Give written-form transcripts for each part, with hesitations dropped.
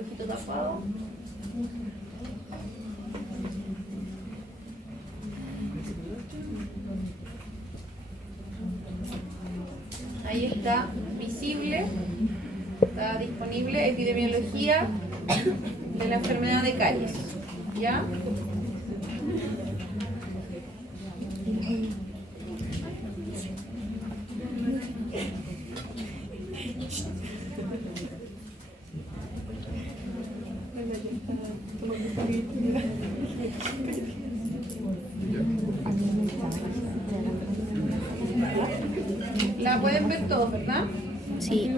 el ojito tapado. Ahí está visible, está disponible epidemiología de la enfermedad de caries. ¿Ya? La pueden ver todos, ¿verdad? Sí.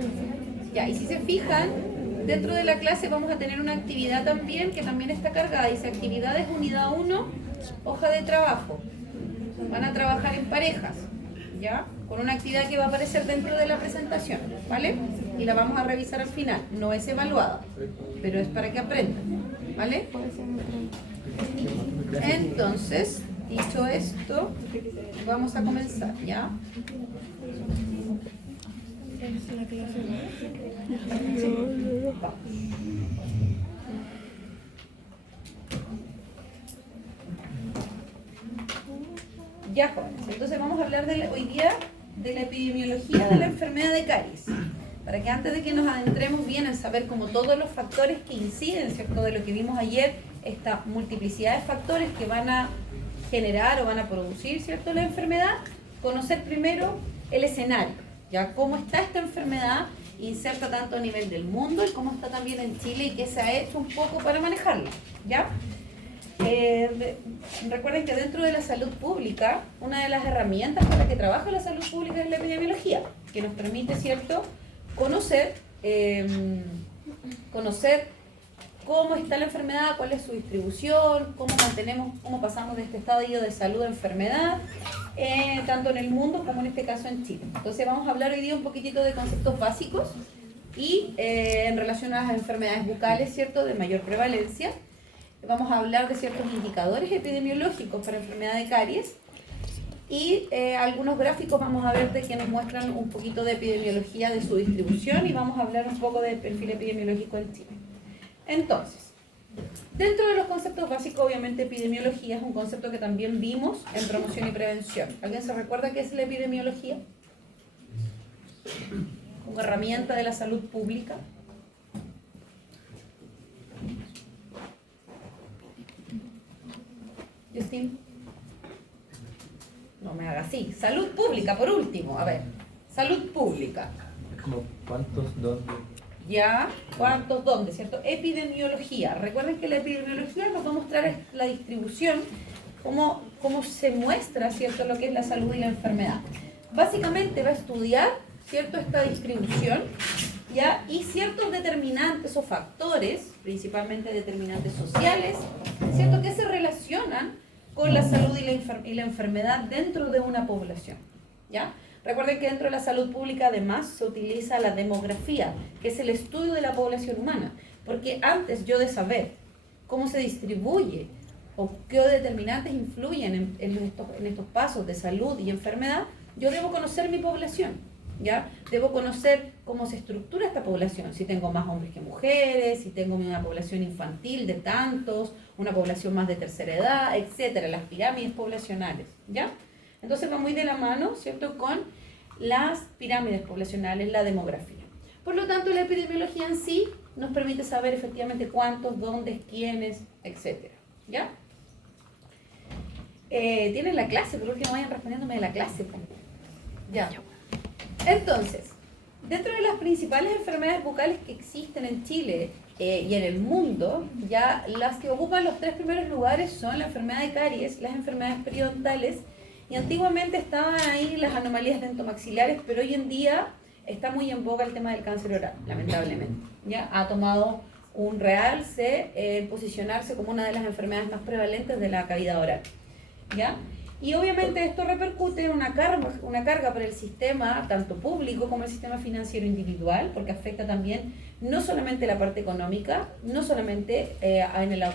Ya, y si se fijan, dentro de la clase vamos a tener una actividad también que también está cargada. Dice actividades unidad 1, hoja de trabajo. Van a trabajar en parejas, ¿ya? Con una actividad que va a aparecer dentro de la presentación, ¿vale? Y la vamos a revisar al final. No es evaluada, pero es para que aprendan, ¿vale? Entonces, dicho esto, vamos a comenzar, ¿ya? Ya, jóvenes. Entonces vamos a hablar hoy día de la epidemiología de la enfermedad de caries. Para que antes de que nos adentremos bien en saber como todos los factores que inciden, ¿cierto? De lo que vimos ayer, esta multiplicidad de factores que van a generar o van a producir, ¿cierto? La enfermedad, conocer primero el escenario, ¿ya? Cómo está esta enfermedad inserta tanto a nivel del mundo y cómo está también en Chile y qué se ha hecho un poco para manejarla, ¿ya? Recuerden que dentro de la salud pública, una de las herramientas con las que trabaja la salud pública es la epidemiología, que nos permite, ¿cierto?, conocer cómo está la enfermedad, cuál es su distribución, cómo pasamos de este estadio de salud a enfermedad, tanto en el mundo como en este caso en Chile. Entonces vamos a hablar hoy día un poquitito de conceptos básicos y en relación a las enfermedades bucales, ¿cierto?, de mayor prevalencia. Vamos a hablar de ciertos indicadores epidemiológicos para enfermedad de caries y algunos gráficos vamos a ver de que nos muestran un poquito de epidemiología de su distribución y vamos a hablar un poco de perfil epidemiológico en Chile. Entonces, dentro de los conceptos básicos, obviamente epidemiología es un concepto que también vimos en promoción y prevención. ¿Alguien se recuerda qué es la epidemiología? Como herramienta de la salud pública. Justin, no me haga así. Salud pública, por último. A ver, salud pública. Es como cuántos, dónde. Ya, cuántos, dónde, ¿cierto? Epidemiología. Recuerden que la epidemiología nos va a mostrar la distribución, cómo se muestra, ¿cierto?, lo que es la salud y la enfermedad. Básicamente va a estudiar, ¿cierto?, esta distribución, ¿ya? Y ciertos determinantes o factores, principalmente determinantes sociales, ¿cierto?, que se relacionan con la salud y la enfermedad dentro de una población, ¿ya? Recuerden que dentro de la salud pública además se utiliza la demografía, que es el estudio de la población humana, porque antes yo de saber cómo se distribuye o qué determinantes influyen en estos pasos de salud y enfermedad, yo debo conocer mi población, ¿ya? Debo conocer cómo se estructura esta población, si tengo más hombres que mujeres, si tengo una población infantil de tantos, una población más de tercera edad, etcétera, las pirámides poblacionales, ¿ya? Entonces va muy de la mano, ¿cierto?, con las pirámides poblacionales, la demografía. Por lo tanto, la epidemiología en sí nos permite saber efectivamente cuántos, dónde, quiénes, etcétera, ¿ya? Tienen la clase, pero que no vayan respondiéndome de la clase. Ya. Entonces, dentro de las principales enfermedades bucales que existen en Chile y en el mundo, ya las que ocupan los 3 primeros lugares son la enfermedad de caries, las enfermedades periodontales, y antiguamente estaban ahí las anomalías dentomaxilares, pero hoy en día está muy en boga el tema del cáncer oral, lamentablemente. Ya ha tomado un realce, posicionarse como una de las enfermedades más prevalentes de la cavidad oral, ¿ya? Y obviamente esto repercute en una carga para el sistema, tanto público como el sistema financiero individual, porque afecta también no solamente la parte económica, no solamente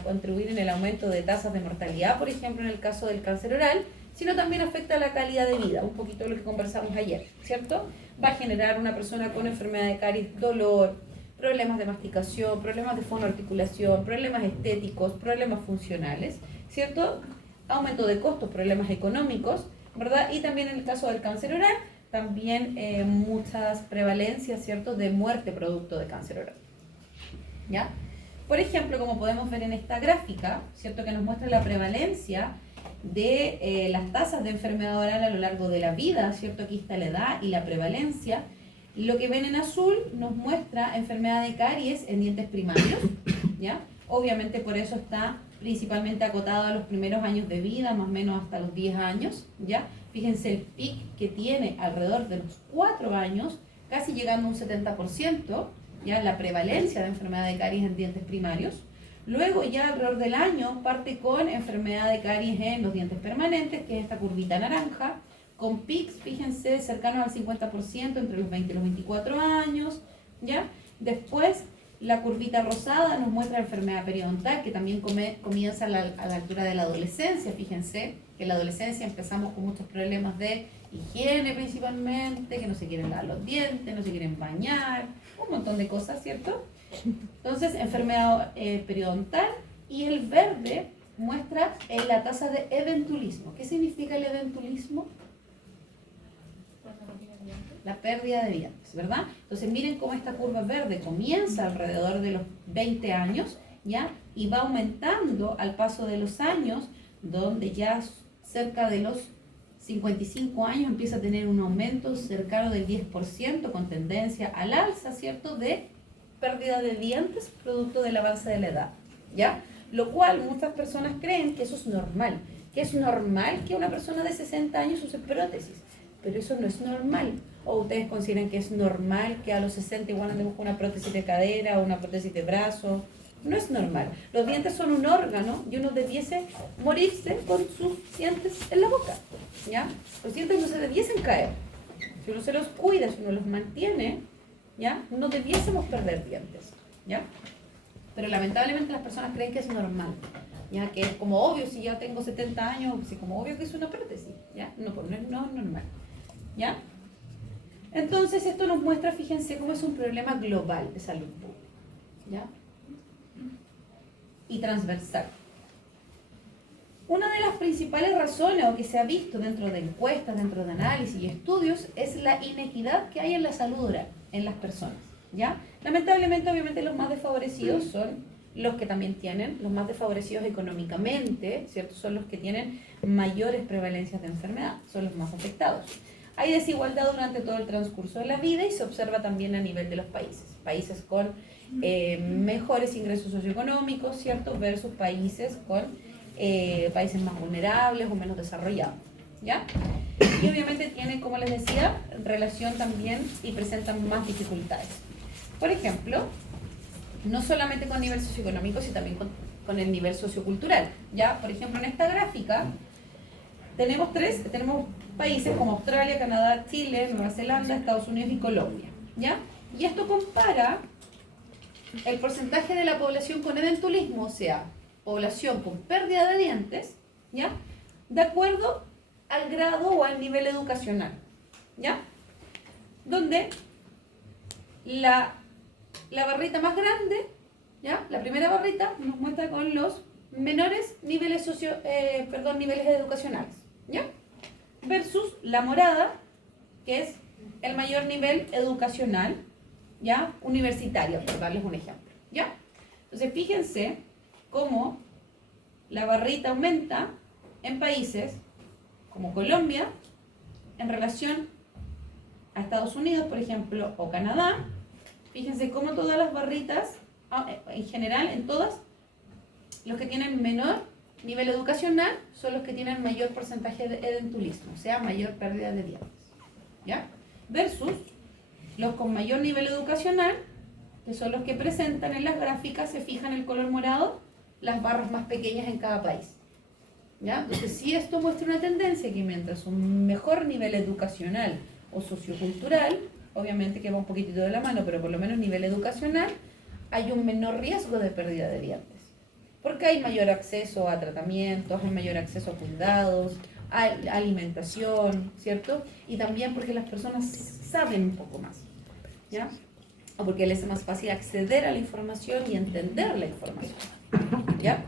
contribuir en el aumento de tasas de mortalidad, por ejemplo, en el caso del cáncer oral, sino también afecta la calidad de vida, un poquito de lo que conversamos ayer, ¿cierto? Va a generar una persona con enfermedad de caries dolor, problemas de masticación, problemas de fonoarticulación, problemas estéticos, problemas funcionales, ¿cierto? Aumento de costos, problemas económicos, ¿verdad? Y también en el caso del cáncer oral, también muchas prevalencias, ¿cierto?, de muerte producto de cáncer oral, ¿ya? Por ejemplo, como podemos ver en esta gráfica, ¿cierto?, que nos muestra la prevalencia de las tasas de enfermedad oral a lo largo de la vida, ¿cierto? Aquí está la edad y la prevalencia. Lo que ven en azul nos muestra enfermedad de caries en dientes primarios, ¿ya? Obviamente por eso está principalmente acotado a los primeros años de vida, más o menos hasta los 10 años, ¿ya? Fíjense el pic que tiene alrededor de los 4 años, casi llegando a un 70%, ¿ya? La prevalencia de enfermedad de caries en dientes primarios. Luego ya alrededor del año parte con enfermedad de caries en los dientes permanentes, que es esta curvita naranja, con pics, fíjense, cercanos al 50% entre los 20 y los 24 años, ¿ya? Después, la curvita rosada nos muestra la enfermedad periodontal, que también comienza a la altura de la adolescencia. Fíjense que en la adolescencia empezamos con muchos problemas de higiene principalmente, que no se quieren lavar los dientes, no se quieren bañar, un montón de cosas, ¿cierto? Entonces, enfermedad periodontal, y el verde muestra la tasa de eventulismo. ¿Qué significa el eventulismo? La pérdida de dientes, ¿verdad? Entonces miren cómo esta curva verde comienza alrededor de los 20 años, ¿ya? Y va aumentando al paso de los años, donde ya cerca de los 55 años empieza a tener un aumento cercano del 10% con tendencia al alza, ¿cierto? De pérdida de dientes producto del avance de la edad, ¿ya? Lo cual muchas personas creen que eso es normal, que es normal que una persona de 60 años use prótesis, pero eso no es normal. ¿O ustedes consideran que es normal que a los 60 igual andemos con una prótesis de cadera o una prótesis de brazo? No es normal. Los dientes son un órgano y uno debiese morirse con sus dientes en la boca, ¿ya? Los dientes no se debiesen caer. Si uno se los cuida, si uno los mantiene, ¿ya? No debiésemos perder dientes, ¿ya? Pero lamentablemente las personas creen que es normal, ¿ya? Que es como obvio, si ya tengo 70 años, pues como obvio que es una prótesis, ¿ya? No, pues no es normal, ¿ya? Entonces esto nos muestra, fíjense, cómo es un problema global de salud pública, ¿ya? Y transversal. Una de las principales razones, o que se ha visto dentro de encuestas, dentro de análisis y estudios, es la inequidad que hay en la salud oral en las personas, ¿ya? Lamentablemente, obviamente, los más desfavorecidos son los que también tienen, los más desfavorecidos económicamente, ¿cierto? Son los que tienen mayores prevalencias de enfermedad, son los más afectados. Hay desigualdad durante todo el transcurso de la vida y se observa también a nivel de los países. Países con mejores ingresos socioeconómicos, ¿cierto? Versus países con países más vulnerables o menos desarrollados, ¿ya? Y obviamente tienen, como les decía, relación también y presentan más dificultades. Por ejemplo, no solamente con nivel socioeconómico, sino también con el nivel sociocultural, ¿ya? Por ejemplo, en esta gráfica tenemos países como Australia, Canadá, Chile, Nueva Zelanda, Estados Unidos y Colombia, ¿ya? Y esto compara el porcentaje de la población con eventulismo, o sea, población con pérdida de dientes, ¿ya? De acuerdo al grado o al nivel educacional, ¿ya? Donde la barrita más grande, ¿ya? La primera barrita nos muestra con los menores niveles niveles educacionales, ¿ya? Versus la morada, que es el mayor nivel educacional, ¿ya? Universitario, por darles un ejemplo, ¿ya? Entonces, fíjense cómo la barrita aumenta en países como Colombia en relación a Estados Unidos, por ejemplo, o Canadá. Fíjense cómo todas las barritas, en general, en todas, los que tienen menor nivel educacional son los que tienen mayor porcentaje de edentulismo, o sea, mayor pérdida de dientes, ¿ya? Versus los con mayor nivel educacional, que son los que presentan en las gráficas, se fijan el color morado, las barras más pequeñas en cada país, ¿ya? Entonces, si esto muestra una tendencia que mientras un mejor nivel educacional o sociocultural, obviamente que va un poquitito de la mano, pero por lo menos nivel educacional, hay un menor riesgo de pérdida de dientes. Porque hay mayor acceso a tratamientos, hay mayor acceso a cuidados, a alimentación, ¿cierto? Y también porque las personas saben un poco más, ¿ya? o porque les es más fácil acceder a la información y entender la información. ¿Ya?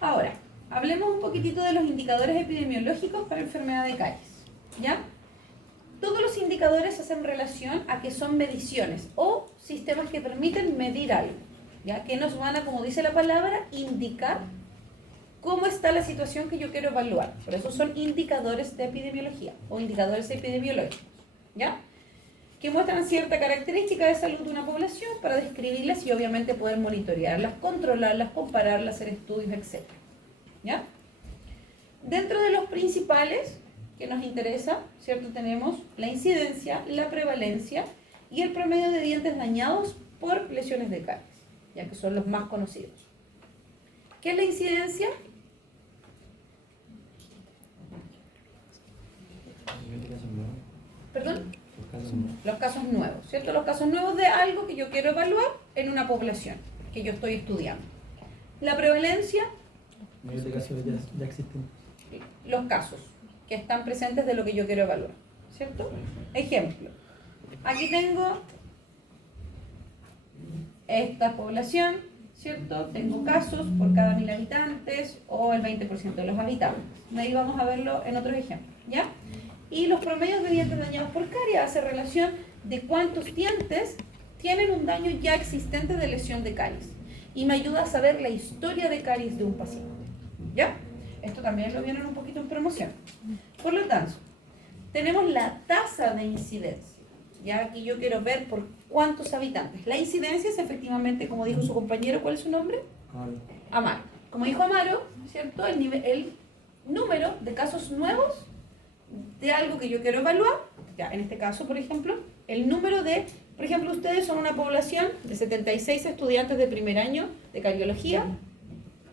Ahora, hablemos un poquitito de los indicadores epidemiológicos para enfermedad de caries. ¿Ya? Todos los indicadores hacen relación a que son mediciones o sistemas que permiten medir algo, ¿ya? Que nos van a, como dice la palabra, indicar cómo está la situación que yo quiero evaluar. Por eso son indicadores de epidemiología o indicadores epidemiológicos, ¿ya? Que muestran cierta característica de salud de una población para describirlas y obviamente poder monitorearlas, controlarlas, compararlas, hacer estudios, etc. ¿Ya? Dentro de los principales que nos interesa, ¿cierto? Tenemos la incidencia, la prevalencia y el promedio de dientes dañados por lesiones de caries, ya que son los más conocidos. ¿Qué es la incidencia? ¿Perdón? Los casos nuevos, ¿cierto? Los casos nuevos de algo que yo quiero evaluar en una población que yo estoy estudiando. La prevalencia, De casos ya existen. los casos que están presentes de lo que yo quiero evaluar, ¿cierto? Ejemplo, aquí tengo esta población, ¿cierto? Tengo casos por cada 1000 habitantes o el 20% de los habitantes. Ahí vamos a verlo en otros ejemplos, ¿ya? Y los promedios de dientes dañados por caries hace relación de cuántos dientes tienen un daño ya existente de lesión de caries. Y me ayuda a saber la historia de caries de un paciente, ¿ya? Esto también lo vieron un poquito en promoción. Por lo tanto, tenemos la tasa de incidencia. Ya aquí yo quiero ver por cuántos habitantes. La incidencia es efectivamente, como dijo su compañero, ¿cuál es su nombre? Amaro. Como dijo Amaro, ¿cierto? El número de casos nuevos de algo que yo quiero evaluar, ya en este caso, por ejemplo, el número de, por ejemplo, ustedes son una población de 76 estudiantes de primer año de cardiología,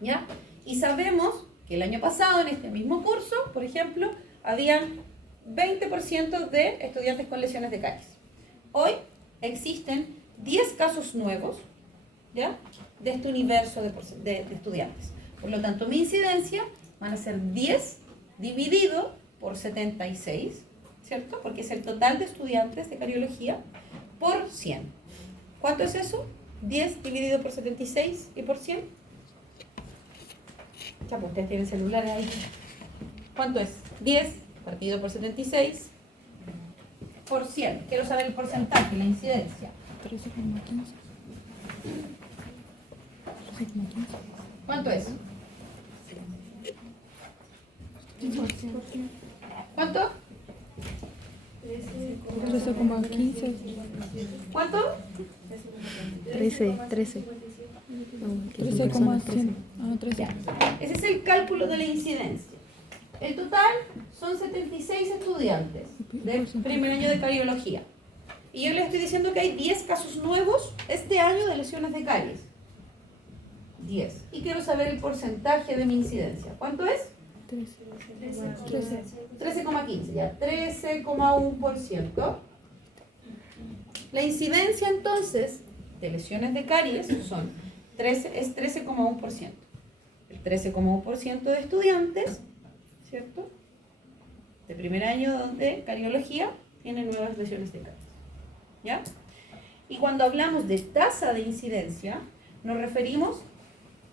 ¿ya? Y sabemos que el año pasado, en este mismo curso, por ejemplo, habían 20% de estudiantes con lesiones de caries. Hoy existen 10 casos nuevos, ¿ya? De este universo de estudiantes. Por lo tanto, mi incidencia van a ser 10 dividido por 76, ¿cierto? Porque es el total de estudiantes de cardiología por 100. ¿Cuánto es eso? 10 dividido por 76 y por 100. Ya, pues ustedes tienen celulares ahí. ¿Cuánto es? 10 partido por 76 por 100. Quiero saber el porcentaje, la incidencia. 13,15. ¿Cuánto es? ¿Cuánto? 13,15. ¿Cuánto? 13. 13,100. Ah, 13. Ya. Ese es el cálculo de la incidencia. El total son 76 estudiantes de primer año de cardiología. Y yo les estoy diciendo que hay 10 casos nuevos este año de lesiones de caries. 10. Y quiero saber el porcentaje de mi incidencia. ¿Cuánto es? 13,15, ya. 13,1%. La incidencia entonces de lesiones de caries es 13,1%. El 13,1% de estudiantes, ¿cierto? De primer año de cardiología tienen nuevas lesiones de caries. ¿Ya? Y cuando hablamos de tasa de incidencia, nos referimos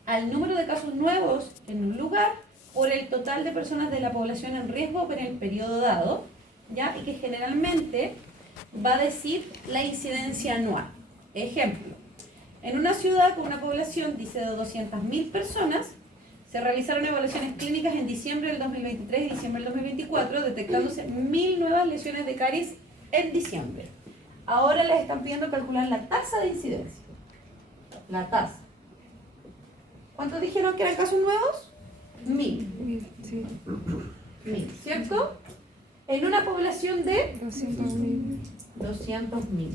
al número de casos nuevos en un lugar por el total de personas de la población en riesgo en el periodo dado, ¿ya? Y que generalmente va a decir la incidencia anual. Ejemplo, en una ciudad con una población, dice, de 200.000 personas, se realizaron evaluaciones clínicas en diciembre del 2023 y diciembre del 2024, detectándose 1.000 nuevas lesiones de caries en diciembre. Ahora les están pidiendo calcular la tasa de incidencia. La tasa. ¿Cuántos dijeron que eran casos nuevos? 1.000. Sí. 1.000, ¿cierto? En una población de 200.000. 200.000.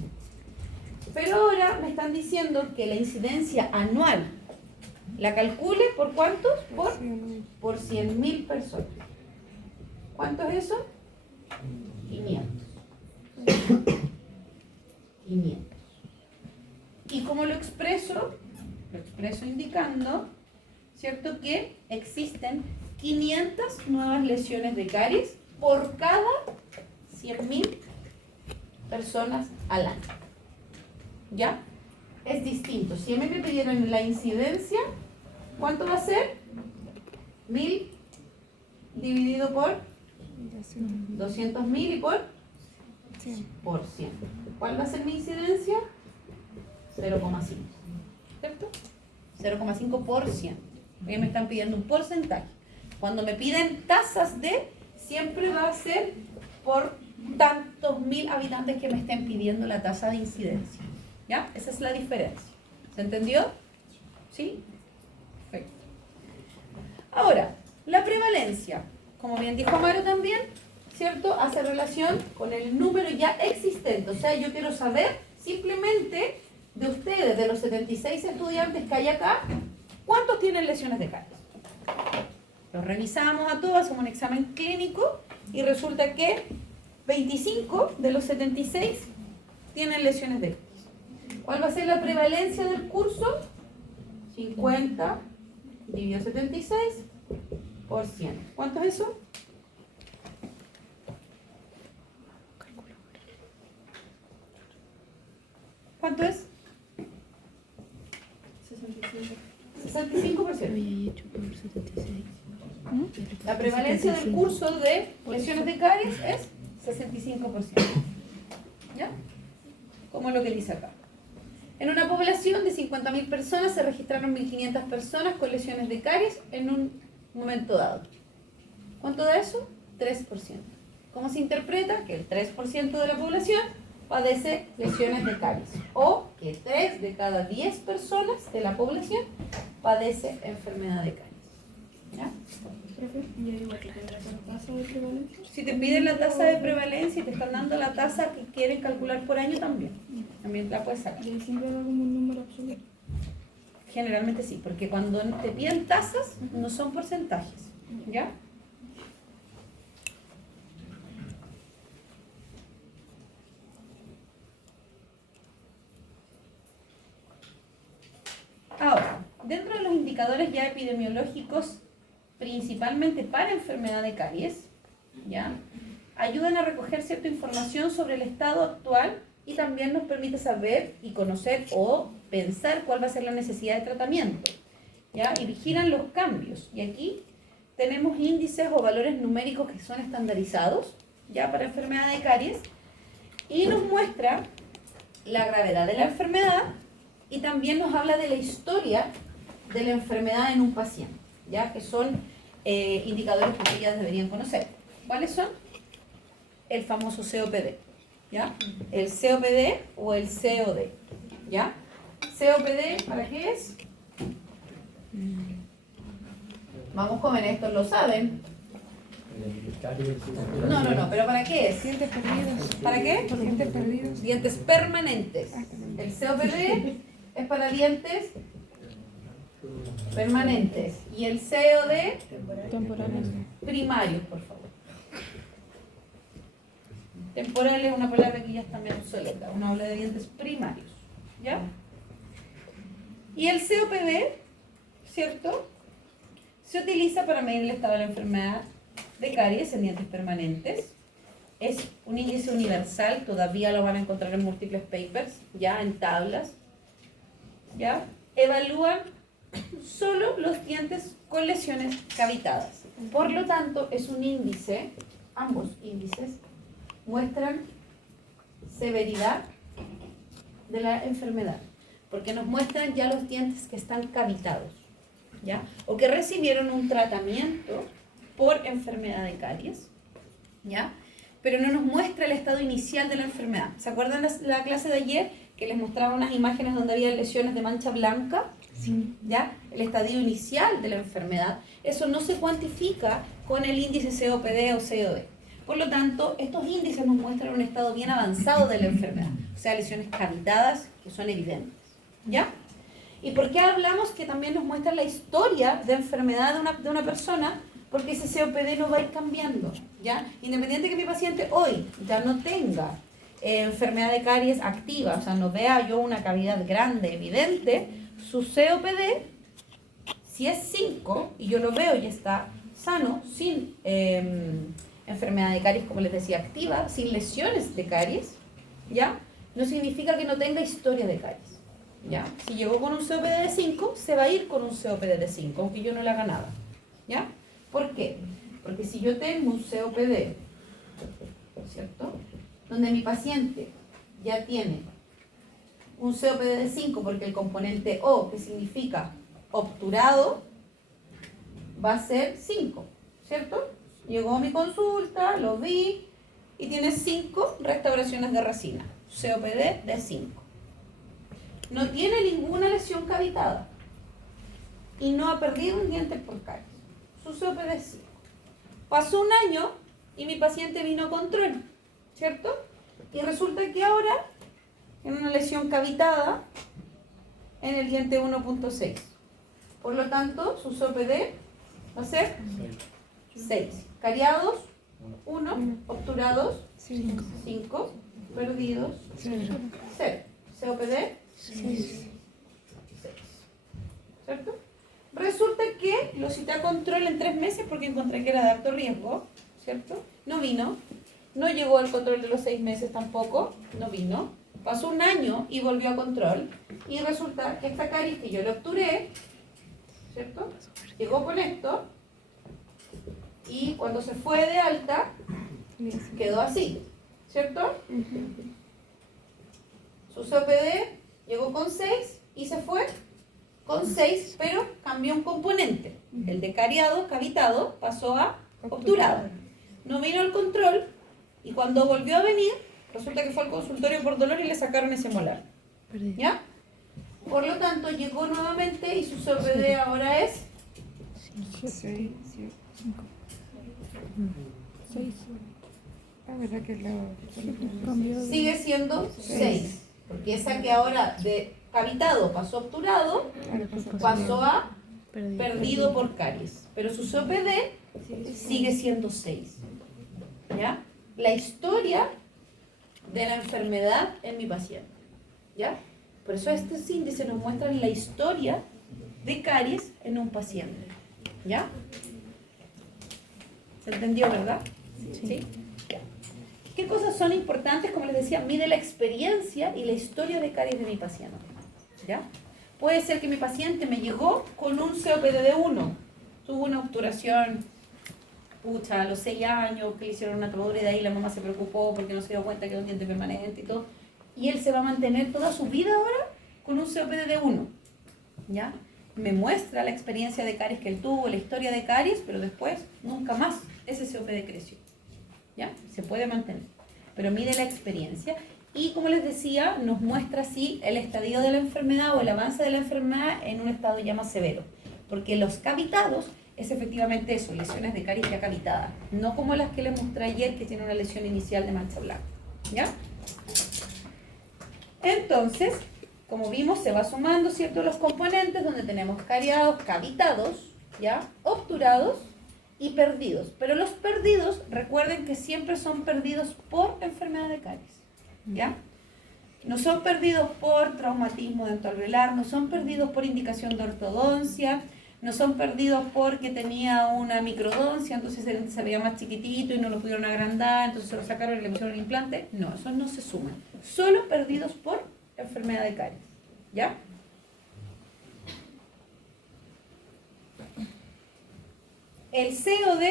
Pero ahora me están diciendo que la incidencia anual la calcule por ¿cuántos? Por 100.000 personas. ¿Cuánto es eso? 500. 500. ¿Y cómo lo expreso? Lo expreso indicando, ¿cierto?, que existen 500 nuevas lesiones de caries por cada 100.000 personas al año. ¿Ya? Es distinto. Si a mí me pidieron la incidencia, ¿cuánto va a ser? 1000 dividido por 200.000 y por 100. ¿Cuál va a ser mi incidencia? 0,5. ¿Cierto? 0,5%. Porque me están pidiendo un porcentaje. Cuando me piden tasas de, siempre va a ser por tantos mil habitantes que me estén pidiendo la tasa de incidencia. ¿Ya? Esa es la diferencia. ¿Se entendió? ¿Sí? Perfecto. Ahora, la prevalencia, como bien dijo Amaro también, ¿cierto? Hace relación con el número ya existente. O sea, yo quiero saber simplemente de ustedes, de los 76 estudiantes que hay acá, ¿cuántos tienen lesiones de caries? Los revisamos a todos, hacemos un examen clínico y resulta que 25 de los 76 tienen lesiones de caries. ¿Cuál va a ser la prevalencia del curso? 50 dividido 76 por 100. ¿Cuánto es eso? ¿Cuánto es? 65%. La prevalencia del curso de lesiones de caries es 65%. ¿Ya? Como lo que dice acá. En una población de 50.000 personas se registraron 1.500 personas con lesiones de caries en un momento dado. ¿Cuánto da eso? 3%. ¿Cómo se interpreta? Que el 3% de la población padece lesiones de caries. O que 3 de cada 10 personas de la población padece enfermedad de caries. ¿Ya? Si te piden la tasa de prevalencia y te están dando la tasa que quieren calcular por año también la puedes sacar. ¿Y siempre da como un número absoluto? Generalmente sí, porque cuando te piden tasas no son porcentajes. ¿Ya? Ahora, dentro de los indicadores ya epidemiológicos, principalmente para enfermedad de caries, ¿ya? Ayudan a recoger cierta información sobre el estado actual y también nos permite saber y conocer o pensar cuál va a ser la necesidad de tratamiento, ¿ya? Y vigilan los cambios. Y aquí tenemos índices o valores numéricos que son estandarizados, ya para enfermedad de caries, y nos muestra la gravedad de la enfermedad y también nos habla de la historia de la enfermedad en un paciente, ya que son indicadores que ustedes ya deberían conocer. ¿Cuáles son? El famoso COPD, ¿ya? El COPD o el COD, ¿ya? COPD, ¿para qué es? Vamos, jóvenes, estos lo saben. No, pero ¿para qué es? Dientes perdidos. ¿Para qué? Dientes perdidos. Dientes permanentes. El COPD es para dientes permanentes. Y el COD, Temporales. primarios, por favor. Temporal es una palabra que ya está medio obsoleta. Uno habla de dientes primarios. ¿Ya? Y el COPD, ¿cierto? Se utiliza para medir el estado de la enfermedad de caries en dientes permanentes. Es un índice universal, todavía lo van a encontrar en múltiples papers, ya en tablas. ¿Ya? Evalúan solo los dientes con lesiones cavitadas. Por lo tanto, es un índice, ambos índices muestran severidad de la enfermedad, porque nos muestran ya los dientes que están cavitados, ¿ya? O que recibieron un tratamiento por enfermedad de caries, ¿ya? Pero no nos muestra el estado inicial de la enfermedad. ¿Se acuerdan la clase de ayer que les mostraba unas imágenes donde había lesiones de mancha blanca? Sí. ¿Ya? El estadio inicial de la enfermedad. Eso no se cuantifica con el índice COPD o COD. Por lo tanto, estos índices nos muestran un estado bien avanzado de la enfermedad, o sea, lesiones cavitadas que son evidentes. ¿Ya? ¿Y por qué hablamos que también nos muestra la historia de enfermedad de una persona? Porque ese COPD no va a ir cambiando, ¿ya? Independiente que mi paciente hoy ya no tenga enfermedad de caries activa, o sea, no vea yo una cavidad grande, evidente, su COPD, si es 5 y yo lo veo y está sano, sin enfermedad de caries, como les decía, activa, sin lesiones de caries, ¿ya? No significa que no tenga historia de caries, ¿ya? Si llegó con un COPD de 5, se va a ir con un COPD de 5, aunque yo no le haga nada, ¿ya? ¿Por qué? Porque si yo tengo un COPD, ¿cierto?, donde mi paciente ya tiene un COPD de 5, porque el componente O, que significa obturado, va a ser 5, ¿cierto? Llegó a mi consulta, lo vi y tiene 5 restauraciones de resina, COPD de 5. No tiene ninguna lesión cavitada y no ha perdido un diente por caries. Su COPD es 5. Pasó un año y mi paciente vino a control, ¿cierto? Y resulta que ahora tiene una lesión cavitada en el diente 1.6. Por lo tanto, su COPD va a ser 6. Cariados, 1. Obturados, 5. Perdidos, 0. COPD, 6. ¿Cierto? Resulta que lo cité a control en 3 meses porque encontré que era de alto riesgo, ¿cierto? No vino. No llegó al control de los 6 meses tampoco, no vino. Pasó un año y volvió a control. Y resulta que esta caries que yo le obturé, ¿cierto?, llegó con esto. Y cuando se fue de alta, quedó así, ¿cierto? Su COPD llegó con 6 y se fue con 6, pero cambió un componente. El de cariado, cavitado, pasó a obturado. No vino al control y cuando volvió a venir, resulta que fue al consultorio por dolor y le sacaron ese molar. ¿Ya? Por lo tanto, llegó nuevamente y su COPD ahora es 6. La verdad que cambió. sigue siendo 6, porque esa que ahora de cavitado pasó a obturado, pasó a perdido por caries. Pero su COPD sigue siendo 6. ¿Ya? La historia de la enfermedad en mi paciente. ¿Ya? Por eso estos índices nos muestran la historia de caries en un paciente. ¿Ya? ¿Se entendió, verdad? ¿Sí? Ya. ¿Qué cosas son importantes? Como les decía, mide la experiencia y la historia de caries de mi paciente. ¿Ya? Puede ser que mi paciente me llegó con un COPD de 1, tuvo una obturación, a los 6 años, que le hicieron una tomadura y de ahí la mamá se preocupó porque no se dio cuenta que era un diente permanente y todo, y él se va a mantener toda su vida ahora con un COPD de 1. ¿Ya? Me muestra la experiencia de caries que él tuvo, la historia de caries, pero después nunca más ese COPD creció. ¿Ya? Se puede mantener, pero mide la experiencia. Y como les decía, nos muestra así el estadio de la enfermedad o el avance de la enfermedad en un estado ya más severo. Porque los cavitados es efectivamente eso, lesiones de caries ya cavitadas. No como las que les mostré ayer, que tiene una lesión inicial de mancha blanca. ¿Ya? Entonces, como vimos, se va sumando, ¿cierto?, los componentes donde tenemos cariados, cavitados, ¿ya?, obturados y perdidos. Pero los perdidos, recuerden que siempre son perdidos por enfermedad de caries. ¿Ya? No son perdidos por traumatismo dentoalveolar, no son perdidos por indicación de ortodoncia, no son perdidos porque tenía una microdoncia, entonces se veía más chiquitito y no lo pudieron agrandar, entonces se lo sacaron y le pusieron el implante. No, esos no se suman. Solo perdidos por enfermedad de caries. ¿Ya? El COD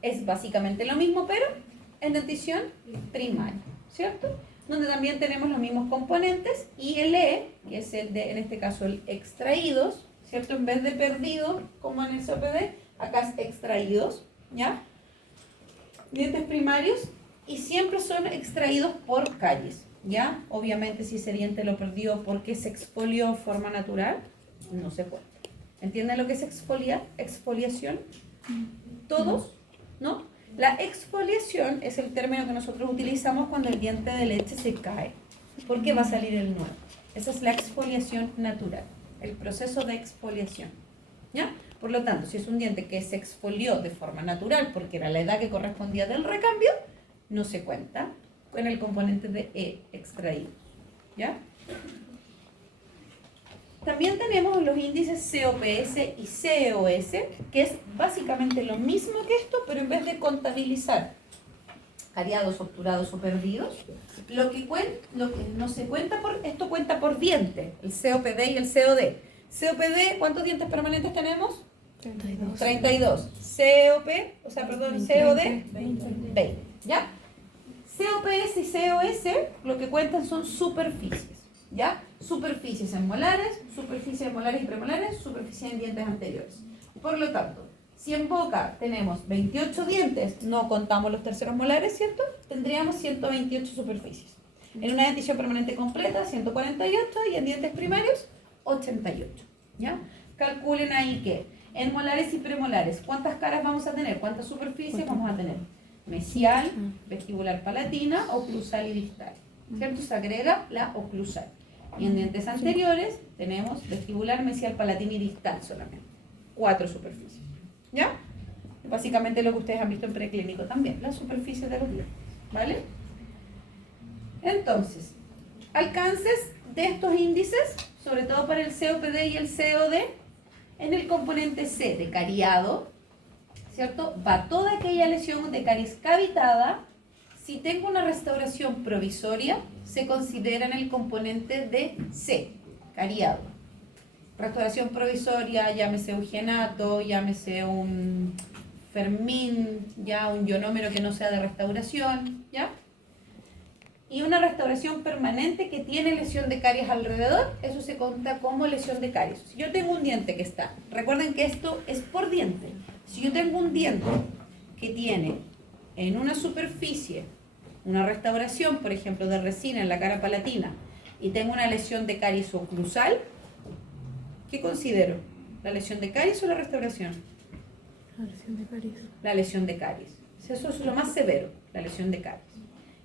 es básicamente lo mismo, pero en dentición primaria, ¿cierto? Donde también tenemos los mismos componentes, y el E, que es el de, en este caso, el extraídos, ¿cierto? En vez de perdidos, como en el COPD, acá es extraídos, ¿ya? Dientes primarios, y siempre son extraídos por caries, ¿ya? Obviamente, si ese diente lo perdió porque se exfolió en forma natural, no se puede. ¿Entienden lo que es exfoliar? Exfoliación. ¿Todos? ¿No? La exfoliación es el término que nosotros utilizamos cuando el diente de leche se cae, porque va a salir el nuevo. Esa es la exfoliación natural, el proceso de exfoliación. ¿Ya? Por lo tanto, si es un diente que se exfolió de forma natural, porque era la edad que correspondía del recambio, no se cuenta con el componente de E extraído. ¿Ya? También tenemos los índices COPS y COS, que es básicamente lo mismo que esto, pero en vez de contabilizar cariados, obturados o perdidos. Lo que no se cuenta esto cuenta por diente, el COPD y el COD. COPD, ¿cuántos dientes permanentes tenemos? 32. 32. COD, 20. ¿Ya? COPS y COS lo que cuentan son superficies. ¿Ya? Superficies en molares y premolares, superficies en dientes anteriores. Por lo tanto, si en boca tenemos 28 dientes, no contamos los terceros molares, ¿cierto? Tendríamos 128 superficies. En una dentición permanente completa, 148, y en dientes primarios, 88. ¿Ya? Calculen ahí que en molares y premolares, ¿cuántas caras vamos a tener? ¿Cuántas superficies vamos a tener? Mesial, vestibular palatina, oclusal y distal. ¿Cierto? Se agrega la oclusal. Y en dientes anteriores tenemos vestibular, mesial, palatina y distal solamente. 4 superficies. ¿Ya? Básicamente lo que ustedes han visto en preclínico también, las superficies de los dientes. ¿Vale? Entonces, alcances de estos índices, sobre todo para el COPD y el COD, en el componente C de cariado, ¿cierto? Va toda aquella lesión de caries cavitada. Si tengo una restauración provisoria, se considera en el componente de C, cariado. Restauración provisoria, llámese eugenato, llámese un fermín, ya un ionómero que no sea de restauración, ¿ya? Y una restauración permanente que tiene lesión de caries alrededor, eso se cuenta como lesión de caries. Si yo tengo un diente que está, recuerden que esto es por diente. Si yo tengo un diente que tiene en una superficie una restauración, por ejemplo, de resina en la cara palatina, y tengo una lesión de caries oclusal, ¿qué considero? ¿La lesión de caries o la restauración? La lesión de caries. La lesión de caries. Eso es lo más severo, la lesión de caries.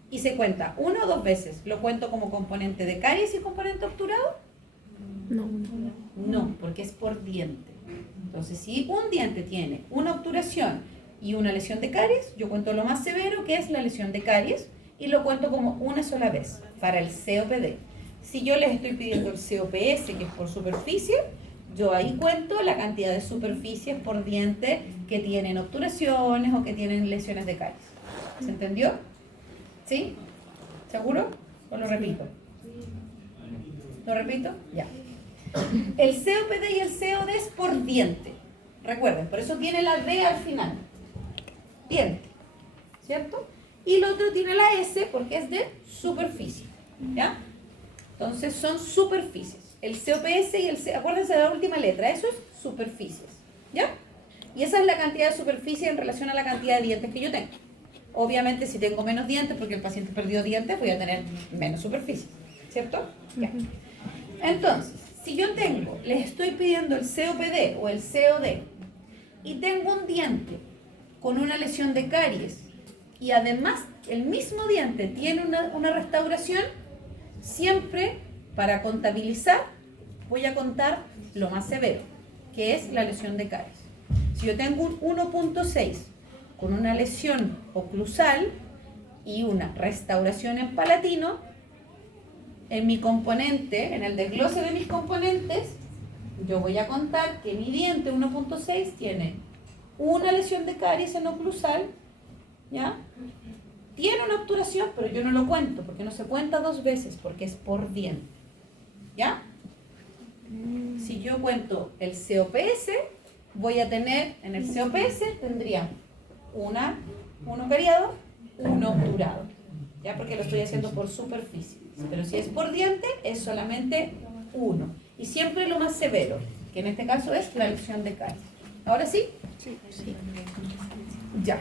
Y se cuenta 1 o 2 veces. ¿Lo cuento como componente de caries y componente obturado? No. No, porque es por diente. Entonces, si un diente tiene una obturación y una lesión de caries, yo cuento lo más severo, que es la lesión de caries, y lo cuento como una sola vez para el COPD. Si yo les estoy pidiendo el COPS, que es por superficie, yo ahí cuento la cantidad de superficies por diente que tienen obturaciones o que tienen lesiones de caries. ¿Se entendió? ¿Sí? ¿Seguro? ¿O lo repito? ¿Lo repito? Ya. El COPD y el COD es por diente. Recuerden, por eso tiene la D al final. Diente. ¿Cierto? Y el otro tiene la S porque es de superficie. ¿Ya? Entonces son superficies. El COPS y el C, acuérdense de la última letra, eso es superficies. ¿Ya? Y esa es la cantidad de superficie en relación a la cantidad de dientes que yo tengo. Obviamente, si tengo menos dientes, porque el paciente perdió dientes, voy a tener menos superficie, ¿cierto? Ya. Entonces, si yo les estoy pidiendo el COPD o el COD, y tengo un diente con una lesión de caries, y además el mismo diente tiene una restauración, siempre para contabilizar voy a contar lo más severo, que es la lesión de caries. Si yo tengo un 1.6 con una lesión oclusal y una restauración en palatino, en mi componente, en el desglose de mis componentes, yo voy a contar que mi diente 1.6 tiene una lesión de caries en oclusal, ¿ya? Tiene una obturación, pero yo no lo cuento, porque no se cuenta 2 veces, porque es por diente, ¿ya? Si yo cuento el COPS, voy a tener, en el COPS tendría uno cariado, uno obturado, ¿ya? Porque lo estoy haciendo por superficie. Pero si es por diente, es solamente uno. Y siempre lo más severo, que en este caso es la lesión de caries. ¿Ahora sí? Sí. Ya.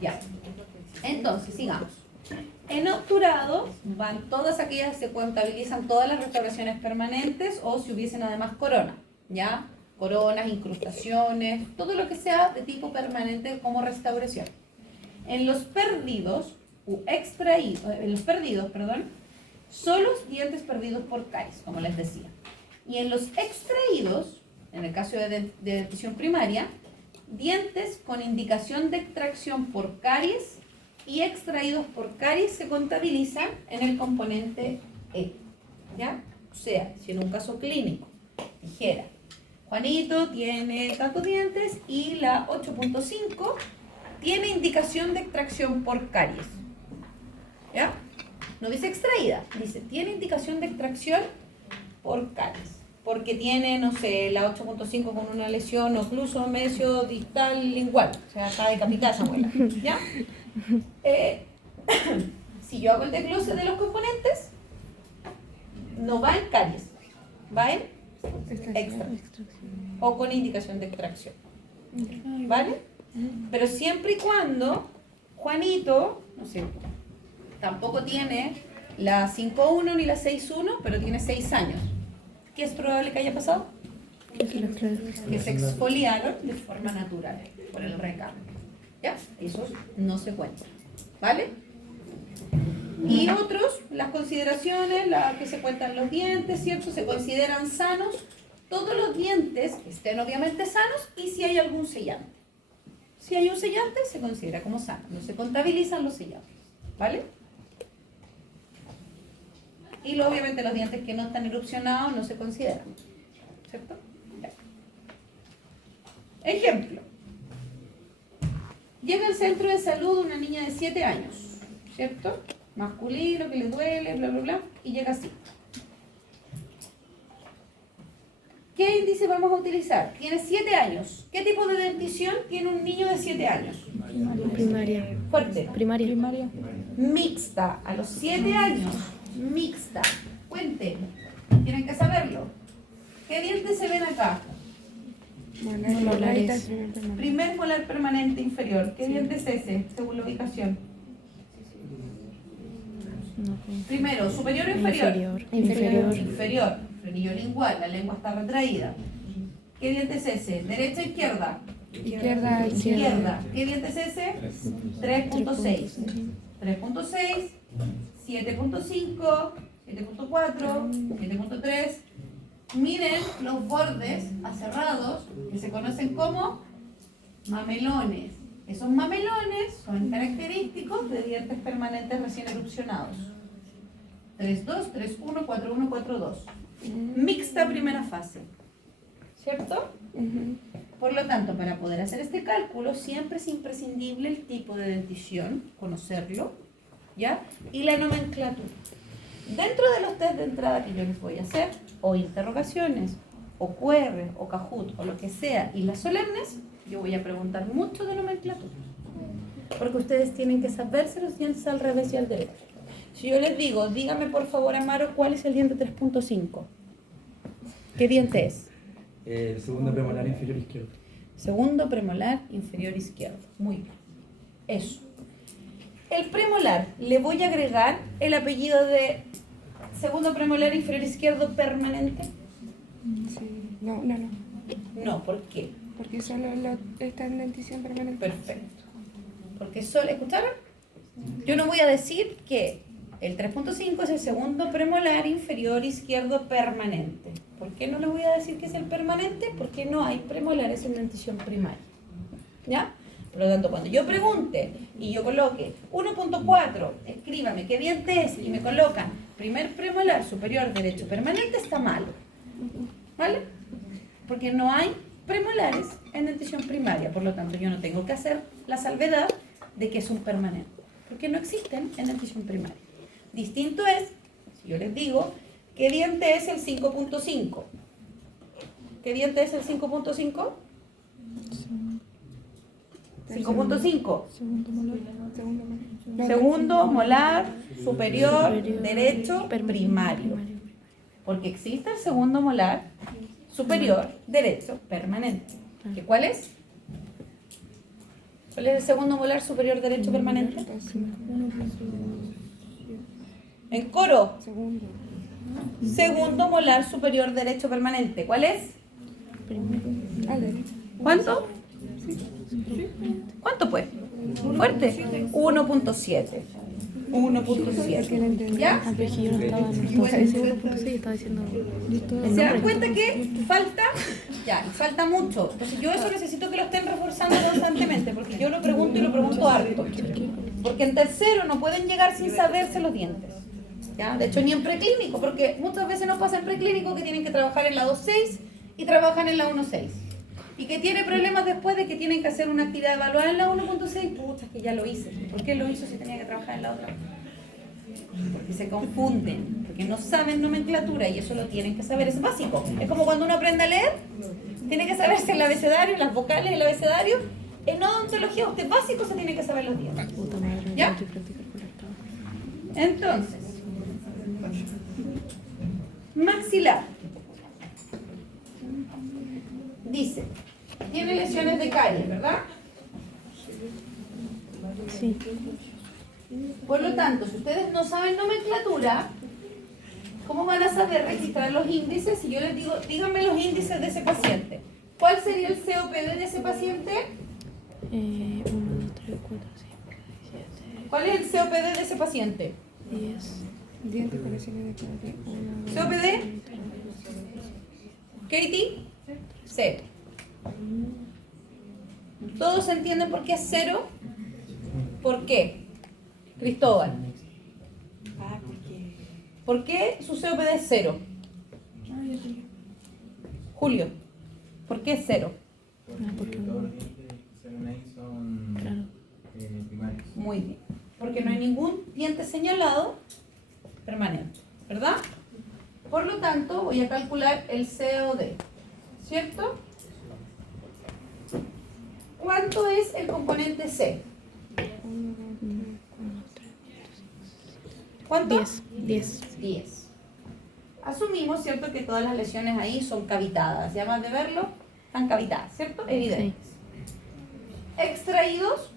Ya. Entonces, sigamos. En obturado van todas aquellas, se contabilizan todas las restauraciones permanentes o si hubiesen además corona, ¿ya? Coronas, incrustaciones, todo lo que sea de tipo permanente como restauración. En los perdidos, son los dientes perdidos por caries, como les decía. Y en los extraídos, en el caso de dentición primaria, dientes con indicación de extracción por caries y extraídos por caries se contabilizan en el componente E, ¿ya? O sea, si en un caso clínico dijera, Juanito tiene tantos dientes y la 8.5 tiene indicación de extracción por caries. ¿Ya? No dice extraída, dice tiene indicación de extracción por caries. Porque tiene, no sé, la 8.5 con una lesión ocluso medio distal lingual. O sea, está decapitada esa muela. ¿Ya? Si yo hago el desglose de los componentes, no va en caries, va en extra o con indicación de extracción. ¿Vale? Pero siempre y cuando Juanito, no sé, tampoco tiene la 5.1 ni la 6.1, pero tiene 6 años. ¿Qué es probable que haya pasado? Que se exfoliaron de forma natural por el recambio. ¿Ya? Esos no se cuentan. ¿Vale? Y otros, las consideraciones, las que se cuentan los dientes, ¿cierto? Se consideran sanos todos los dientes que estén obviamente sanos y si hay algún sellante. Si hay un sellante, se considera como sano. No se contabilizan los sellantes. ¿Vale? Y obviamente los dientes que no están erupcionados no se consideran. ¿Cierto? Ya. Ejemplo. Llega al centro de salud una niña de 7 años. ¿Cierto? Masculino, que le duele, bla, bla, bla. Y llega así. ¿Qué índice vamos a utilizar? Tiene 7 años. ¿Qué tipo de dentición tiene un niño de 7 años? Primaria. Fuerte. Primaria. Mixta. A los 7 años. Mixta. Cuente. Tienen que saberlo. ¿Qué dientes se ven acá? Molares. Primer molar permanente inferior. ¿Qué diente es ese, según la ubicación? No. Primero, superior o inferior. Inferior. Frenillo lingual, la lengua está retraída. ¿Qué diente es ese? ¿Derecha o izquierda? Izquierda. ¿Qué diente es ese? 3.6. 3.6, 7.5, 7.4, 7.3. Miren los bordes aserrados que se conocen como mamelones. Esos mamelones son característicos de dientes permanentes recién erupcionados. 3.2, 3.1, 4.1, 4.2. Mixta primera fase. ¿Cierto? Por lo tanto, para poder hacer este cálculo, siempre es imprescindible el tipo de dentición, conocerlo, ¿ya? Y la nomenclatura. Dentro de los test de entrada que yo les voy a hacer, o interrogaciones, o QR, o Kahoot, o lo que sea, y las solemnes, yo voy a preguntar mucho de nomenclatura. Porque ustedes tienen que saberse los dientes al revés y al derecho. Si yo les digo, dígame por favor, Amaro, ¿cuál es el diente 3.5? ¿Qué diente es? El segundo premolar inferior izquierdo. Segundo premolar inferior izquierdo. Muy bien. Eso. El premolar, le voy a agregar el apellido de segundo premolar inferior izquierdo permanente. Sí. No. No, ¿por qué? Porque solo está en dentición permanente. Perfecto. Porque solo, ¿escucharon? Yo no voy a decir que el 3.5 es el segundo premolar inferior izquierdo permanente. ¿Por qué no le voy a decir que es el permanente? Porque no hay premolares en dentición primaria. ¿Ya? Por lo tanto, cuando yo pregunte y yo coloque 1.4, escríbame qué diente es y me colocan primer premolar superior derecho permanente, está malo. ¿Vale? Porque no hay premolares en dentición primaria. Por lo tanto, yo no tengo que hacer la salvedad de que es un permanente. Porque no existen en dentición primaria. Distinto es, si yo les digo, ¿qué diente es el 5.5? ¿Qué diente es el 5.5? 5.5. Segundo molar superior derecho primario. Porque existe el segundo molar superior derecho permanente. ¿Qué cuál es? ¿Cuál es el segundo molar superior derecho permanente? En coro. Segundo molar superior derecho permanente. ¿Cuál es? ¿Cuánto? ¿Cuánto pues? Fuerte. 1.7. 1.7. ¿Ya? Yo no estaba estaba diciendo. ¿Se dan cuenta que falta? Ya, falta mucho. Entonces yo eso necesito que lo estén reforzando constantemente, porque yo lo pregunto y lo pregunto harto. Porque en tercero no pueden llegar sin saberse los dientes. ¿Ya? De hecho, ni en preclínico, porque muchas veces nos pasa en preclínico que tienen que trabajar en la 2.6 y trabajan en la 1.6. Y que tiene problemas después de que tienen que hacer una actividad evaluada en la 1.6, pucha, que ya lo hice. ¿Por qué lo hizo si tenía que trabajar en la otra? Porque se confunden, porque no saben nomenclatura y eso lo tienen que saber, es básico. Es como cuando uno aprende a leer, tiene que saberse el abecedario, las vocales del abecedario. En odontología, usted básico se tiene que saber los dientes. Puta madre, ¿Ya? no estoy calcular todo. Entonces, maxilar. Dice, tiene lesiones de caries, ¿verdad? Sí. Por lo tanto, si ustedes no saben nomenclatura, ¿cómo van a saber registrar los índices? Si yo les digo, díganme los índices de ese paciente. ¿Cuál sería el COPD de ese paciente? 1, 2, 3, 4, 5, 6, 7, ¿Cuál es el COPD de ese paciente? 10. Dientes con lesiones de caries. ¿COPD? ¿Katie? 0. ¿Todos entienden por qué es 0? ¿Por qué? Cristóbal. ¿Por qué su COPD es 0? Julio. ¿Por qué es 0? Porque Todos los dientes que salen ahí son claro. primarios. Muy bien. Porque no hay ningún diente señalado permanente, ¿verdad? Por lo tanto, voy a calcular el COD, ¿cierto? ¿Cuánto es el componente C? ¿Cuánto? 10. 10. Asumimos, ¿cierto?, que todas las lesiones ahí son cavitadas. Ya más de verlo, están cavitadas, ¿cierto? Evidentes. Extraídos,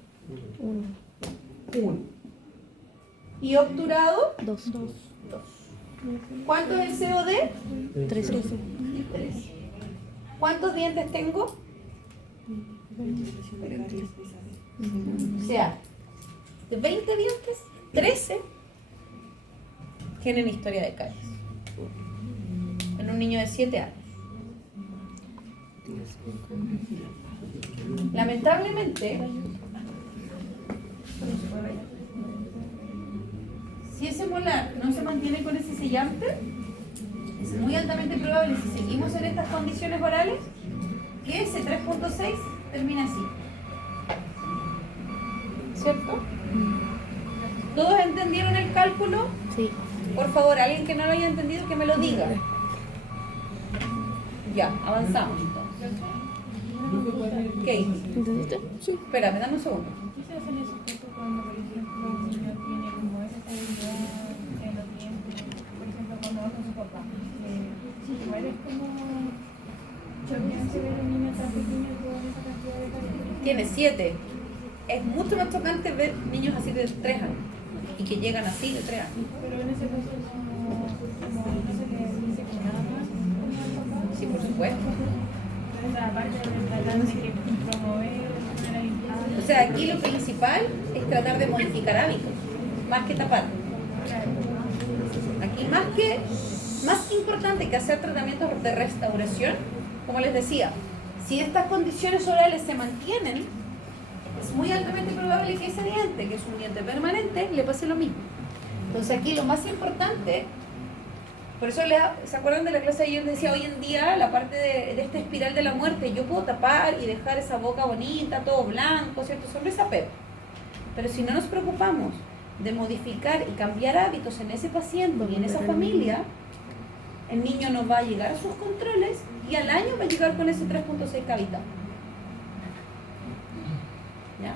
1, 1. Y obturado, 2, 2. ¿Cuánto es el COD? 3. 3. ¿Cuántos dientes tengo? O sea, de 20 dientes, 13 tienen historia de caries. En un niño de 7 años. Lamentablemente, si ese molar no se mantiene con ese sellante, es muy altamente probable, si seguimos en estas condiciones orales, que ese 3.6 termine así. ¿Cierto? ¿Todos entendieron el cálculo? Sí. Por favor, alguien que no lo haya entendido, que me lo diga. Ya, avanzamos entonces. Katie, ¿Entendiste? Sí. espérame, dame un segundo. ¿Qué se hace en esos casos cuando, por ejemplo, un niño tiene como esa estabilidad en los dientes? Por ejemplo, cuando va con su papá. Igual es como choqueante ver un niño tan pequeño con esa cantidad de caries. Tiene 7. Es mucho más chocante ver niños así de 3 años y que llegan así de 3 años. Pero en ese caso es como no se le dice que nada más al papá. Sí, por supuesto. O sea, aparte de tratar de que promover una limpieza. O sea, aquí lo principal es tratar de modificar hábitos, más que tapar. Aquí más importante que hacer tratamientos de restauración, como les decía, si estas condiciones orales se mantienen, es muy altamente probable que ese diente, que es un diente permanente, le pase lo mismo. Entonces aquí lo más importante, por eso ¿se acuerdan de la clase de ayer? Decía, hoy en día la parte de esta espiral de la muerte, yo puedo tapar y dejar esa boca bonita, todo blanco, ¿cierto? Sonrisa Pep. Pero si no nos preocupamos de modificar y cambiar hábitos en ese paciente y en esa familia, el niño no va a llegar a sus controles y al año va a llegar con ese 3.6 cavitado. ¿Ya?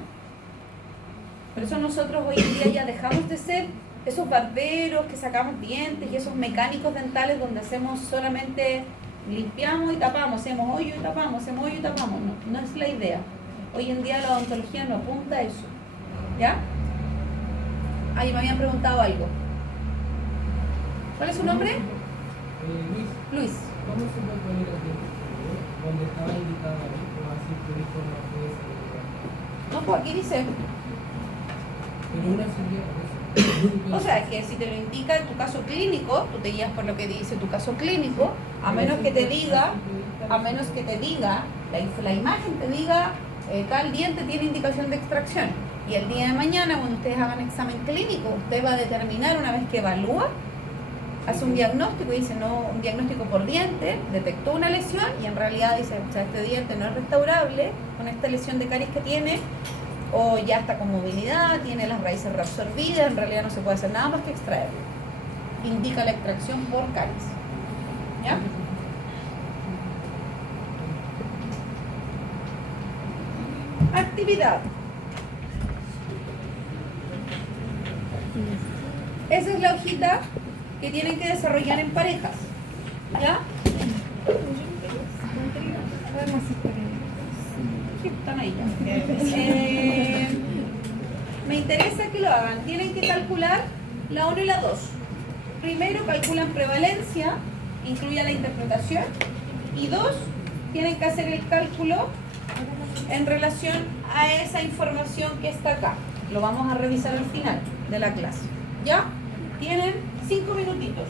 Por eso nosotros hoy en día ya dejamos de ser esos barberos que sacamos dientes y esos mecánicos dentales donde hacemos solamente, limpiamos y tapamos, hacemos hoyo y tapamos, hacemos hoyo y tapamos. No es la idea. Hoy en día la odontología no apunta a eso. ¿Ya? Ahí me habían preguntado algo. ¿Cuál es su nombre? Luis, Luis. ¿cómo se puede poner el diente? Donde estaba indicado ahí, como así que dijo no puede ser. No, pues aquí dice. Pero una sería por eso. O sea, es que si te lo indica en tu caso clínico, tú te guías por lo que dice tu caso clínico, a menos que te diga, la imagen te diga, tal diente tiene indicación de extracción. Y el día de mañana, cuando ustedes hagan examen clínico, usted va a determinar, una vez que evalúa, hace un diagnóstico y dice, no, un diagnóstico por diente, detectó una lesión y en realidad dice, o sea, este diente no es restaurable con esta lesión de caries que tiene, o ya está con movilidad, tiene las raíces reabsorbidas, en realidad no se puede hacer nada más que extraerlo. Indica la extracción por caries. ¿Ya? Actividad. Esa es la hojita que tienen que desarrollar en parejas. ¿Ya? Sí, están ahí ya. Me interesa que lo hagan. Tienen que calcular la 1 y la 2. Primero calculan prevalencia, incluye la interpretación. Y 2, tienen que hacer el cálculo en relación a esa información que está acá. Lo vamos a revisar al final de la clase. ¿Ya? Tienen 5 minutitos.